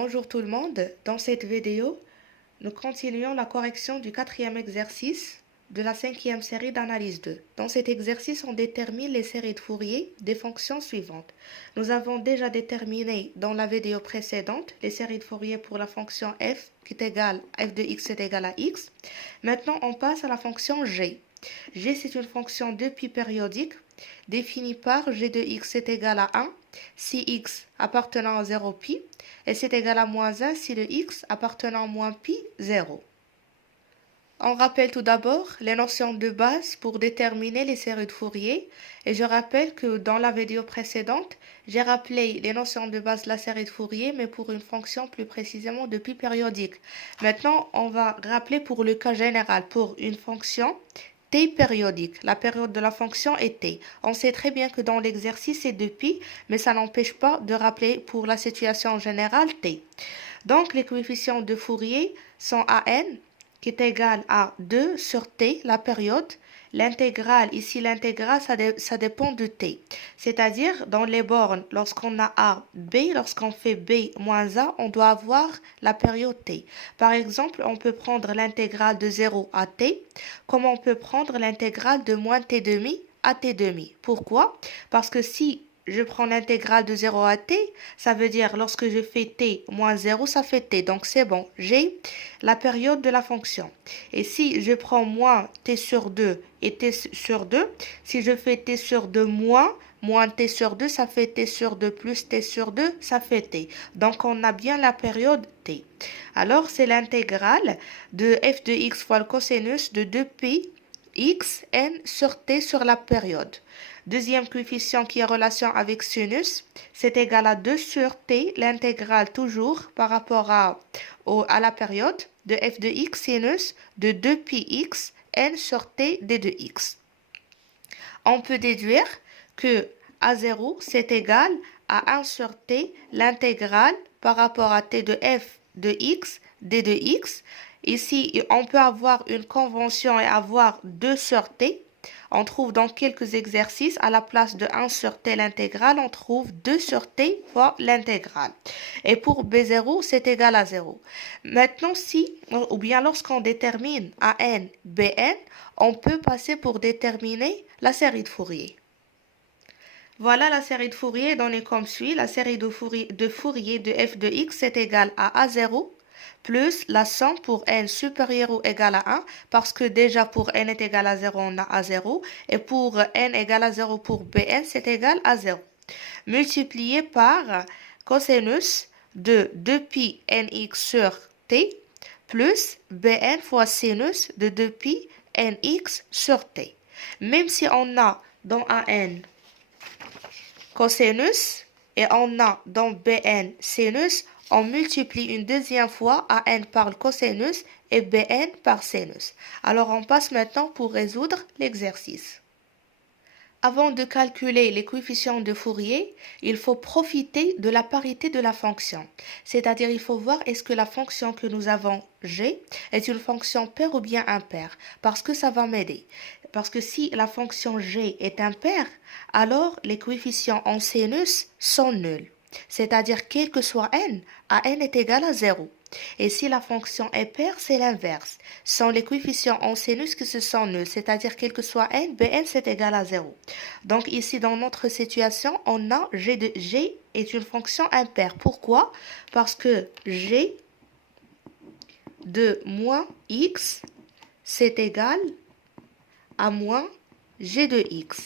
Bonjour tout le monde, dans cette vidéo, nous continuons la correction du quatrième exercice de la cinquième série d'analyse 2. Dans cet exercice, on détermine les séries de Fourier des fonctions suivantes. Nous avons déjà déterminé dans la vidéo précédente les séries de Fourier pour la fonction f qui est égale f de x est égal à x. Maintenant, on passe à la fonction g. G, c'est une fonction de pi périodique définie par g de x est égal à 1 si x appartenant à 0 pi et c'est égal à moins 1 si le x appartenant à moins pi 0. On rappelle tout d'abord les notions de base pour déterminer les séries de Fourier et je rappelle que dans la vidéo précédente, j'ai rappelé les notions de base de la série de Fourier mais pour une fonction plus précisément de pi périodique. Maintenant, on va rappeler pour le cas général pour une fonction t périodique. La période de la fonction est t. On sait très bien que dans l'exercice c'est 2 pi, mais ça n'empêche pas de rappeler pour la situation générale t. Donc les coefficients de Fourier sont an qui est égal à 2 sur t, la période. L'intégrale, ici l'intégrale, ça dépend de t. C'est-à-dire, dans les bornes, lorsqu'on a a, b, lorsqu'on fait b moins a, on doit avoir la période t. Par exemple, on peut prendre l'intégrale de 0 à t, comme on peut prendre l'intégrale de moins t demi à t demi. Pourquoi? Parce que si je prends l'intégrale de 0 à t, ça veut dire lorsque je fais t moins 0, ça fait t. Donc c'est bon, j'ai la période de la fonction. Et si je prends moins t sur 2 et t sur 2, si je fais t sur 2 moins t sur 2, ça fait t sur 2 plus t sur 2, ça fait t. Donc on a bien la période t. Alors c'est l'intégrale de f de x fois le cosinus de 2pi x n sur t sur la période. Deuxième coefficient qui est en relation avec sinus, c'est égal à 2 sur t, l'intégrale toujours par rapport à la période de f de x sinus de 2pi x n sur t d de x. On peut déduire que a0 c'est égal à 1 sur t, l'intégrale par rapport à t de f de x d de x. Ici, on peut avoir une convention et avoir 2 sur t. On trouve dans quelques exercices, à la place de 1 sur t l'intégrale, on trouve 2 sur t fois l'intégrale. Et pour b0, c'est égal à 0. Maintenant, ou bien lorsqu'on détermine an, bn, on peut passer pour déterminer la série de Fourier. Voilà la série de Fourier donnée comme suit. La série de Fourier de f de x est égale à a0 plus la somme pour n supérieur ou égal à 1, parce que déjà pour n est égal à 0, on a a0, et pour n égal à 0 pour bn, c'est égal à 0. Multiplié par cosinus de 2pi nx sur t, plus bn fois sinus de 2pi nx sur t. Même si on a dans an cosinus et on a dans bn sinus, on multiplie une deuxième fois an par le cosinus et bn par sinus. Alors on passe maintenant pour résoudre l'exercice. Avant de calculer les coefficients de Fourier, il faut profiter de la parité de la fonction. C'est-à-dire il faut voir est-ce que la fonction que nous avons g est une fonction paire ou bien impaire, parce que ça va m'aider. Parce que si la fonction g est impaire, alors les coefficients en sinus sont nuls. C'est-à-dire quel que soit n, an est égal à 0. Et si la fonction est paire, c'est l'inverse. Ce sont les coefficients en sinus qui se sont nuls, c'est-à-dire quel que soit n, bn c'est égal à 0. Donc ici, dans notre situation, on a g est une fonction impaire. Pourquoi? Parce que g de moins x, c'est égal à moins g de x.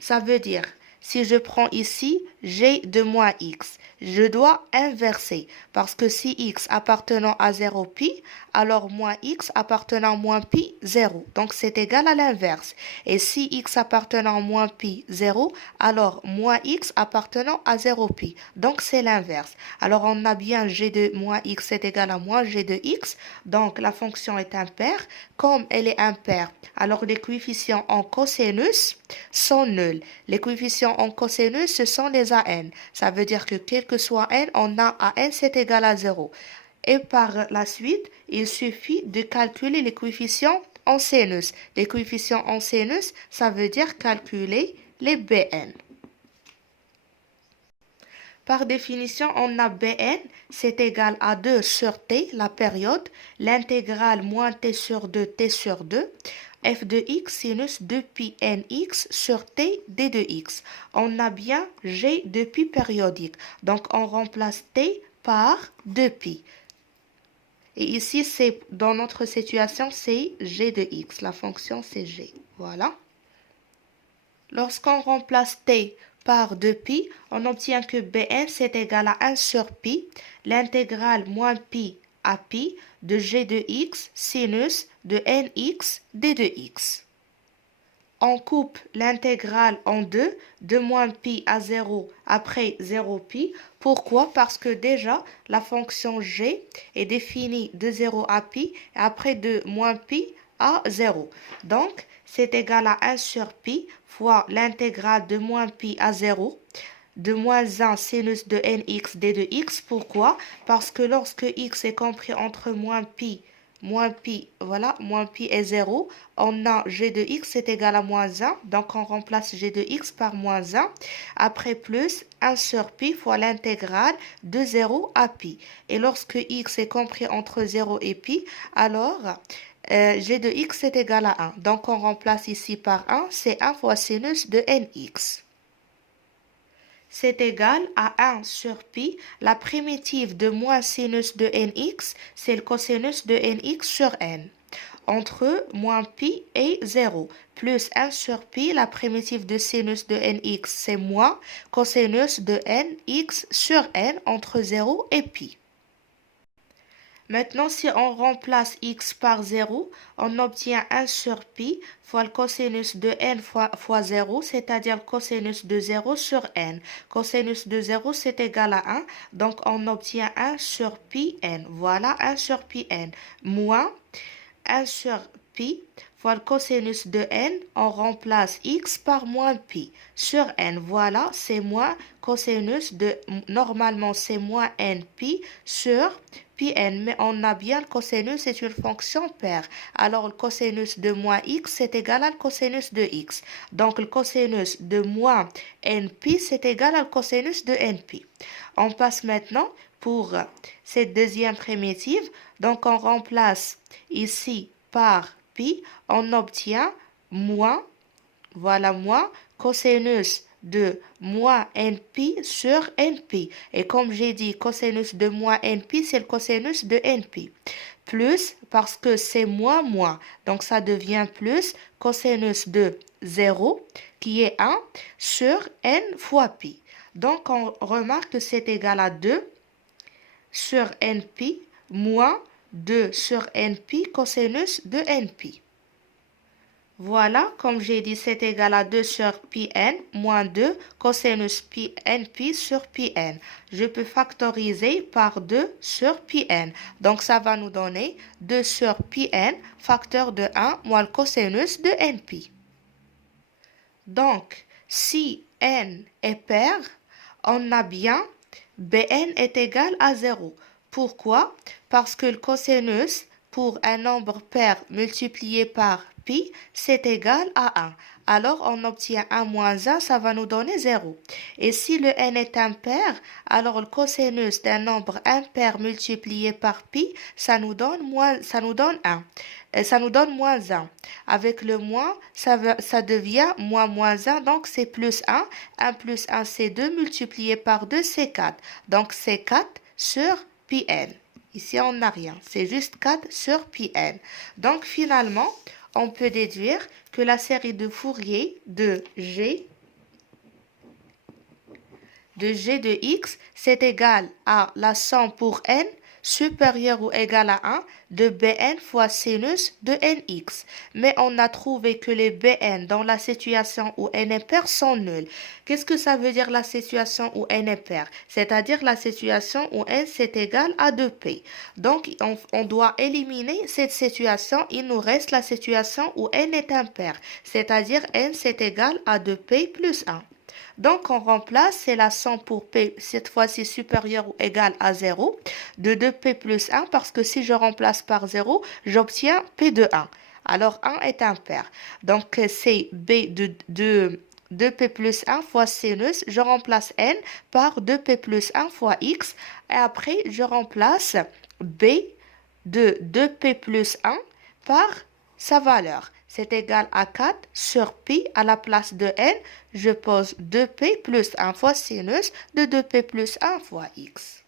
Ça veut dire, si je prends ici g de moins x, je dois inverser parce que si x appartenant à 0 pi, alors moins x appartenant à moins pi 0. Donc c'est égal à l'inverse. Et si x appartenant à moins pi 0, alors moins x appartenant à 0 pi. Donc c'est l'inverse. Alors on a bien g de moins x est égal à moins g de x. Donc la fonction est impaire. Comme elle est impaire, alors les coefficients en cosinus sont nuls. Les coefficients en cosinus, ce sont les an. Ça veut dire que quel que soit n, on a an, c'est égal à 0. Et par la suite, il suffit de calculer les coefficients en sinus. Les coefficients en sinus, ça veut dire calculer les bn. Par définition, on a Bn, c'est égal à 2 sur t, la période, l'intégrale moins t sur 2, t sur 2, f de x sinus 2pi nx sur t d de x. On a bien g de pi périodique, donc on remplace t par 2pi. Et ici, c'est dans notre situation, c'est g de x. La fonction, c'est g. Voilà. Lorsqu'on remplace t par 2pi, on obtient que Bn, c'est égal à 1 sur pi, l'intégrale moins pi à pi de g de x sinus de nx d de x. On coupe l'intégrale en deux, de moins pi à 0 après 0 pi. Pourquoi? Parce que déjà, la fonction g est définie de 0 à pi et après de moins pi à 0. Donc, c'est égal à 1 sur pi fois l'intégrale de moins pi à 0 de moins 1 sinus de nx d de x. Pourquoi? Parce que lorsque x est compris entre moins pi, voilà, moins pi et 0, on a g de x est égal à moins 1, donc on remplace g de x par moins 1, après plus 1 sur pi fois l'intégrale de 0 à pi. Et lorsque x est compris entre 0 et pi, alors g de x est égal à 1. Donc on remplace ici par 1, c'est 1 fois sinus de nx. C'est égal à 1 sur pi. La primitive de moins sinus de nx, c'est le cosinus de nx sur n. Entre moins pi et 0, plus 1 sur pi, la primitive de sinus de nx, c'est moins cosinus de nx sur n entre 0 et pi. Maintenant, si on remplace x par 0, on obtient 1 sur pi fois le cosinus de n fois 0, c'est-à-dire le cosinus de 0 sur n. Cosinus de 0, c'est égal à 1, donc on obtient 1 sur pi n. Voilà, 1 sur pi n. Moins 1 sur pi fois le cosinus de n, on remplace x par moins pi sur n. Voilà, c'est moins cosinus de, normalement c'est moins n pi sur pi n, mais on a bien le cosinus, c'est une fonction paire. Alors le cosinus de moins x, c'est égal à le cosinus de x. Donc le cosinus de moins n pi, c'est égal à le cosinus de n pi. On passe maintenant pour cette deuxième primitive. Donc on remplace ici par pi, on obtient moins, voilà moins cosinus de moins npi sur npi. Et comme j'ai dit, cosinus de moins npi, c'est le cosinus de npi. Plus, parce que c'est moins moins, donc ça devient plus cosinus de 0, qui est 1, sur n fois pi. Donc on remarque que c'est égal à 2 sur npi moins 2 sur npi cosinus de npi. Voilà, comme j'ai dit, c'est égal à 2 sur pi n moins 2 cosinus pi npi sur pi n. Je peux factoriser par 2 sur pi n. Donc, ça va nous donner 2 sur pi n, facteur de 1 moins le cosinus de npi. Donc, si n est pair, on a bien Bn est égal à 0. Pourquoi? Parce que le cosinus pour un nombre pair multiplié par pi, c'est égal à 1. Alors, on obtient 1 moins 1, ça va nous donner 0. Et si le n est impair, alors le cosinus d'un nombre impair multiplié par pi, ça nous donne 1. Ça nous donne moins 1. Avec le moins, ça devient moins 1, donc c'est plus 1. 1 plus 1, c'est 2, multiplié par 2, c'est 4. Donc c'est 4 sur pi n. Ici, on n'a rien, c'est juste 4 sur pi n. Donc finalement, on peut déduire que la série de Fourier de g de x, c'est égal à la somme pour n supérieur ou égal à 1 de Bn fois sinus de Nx. Mais on a trouvé que les Bn dans la situation où n est pair sont nuls. Qu'est-ce que ça veut dire la situation où n est pair? C'est-à-dire la situation où n c'est égal à 2p. Donc on doit éliminer cette situation. Il nous reste la situation où n est impair. C'est-à-dire n c'est égal à 2p plus 1. Donc, on remplace, c'est la somme pour P, cette fois-ci supérieure ou égale à 0, de 2P plus 1, parce que si je remplace par 0, j'obtiens P de 1. Alors, 1 est impair. Donc, c'est B de 2p plus 1 fois sinus, je remplace n par 2p plus 1 fois x. Et après, je remplace b de 2p plus 1 par sa valeur. C'est égal à 4 sur pi. À la place de n, je pose 2p plus 1 fois sinus de 2p plus 1 fois x.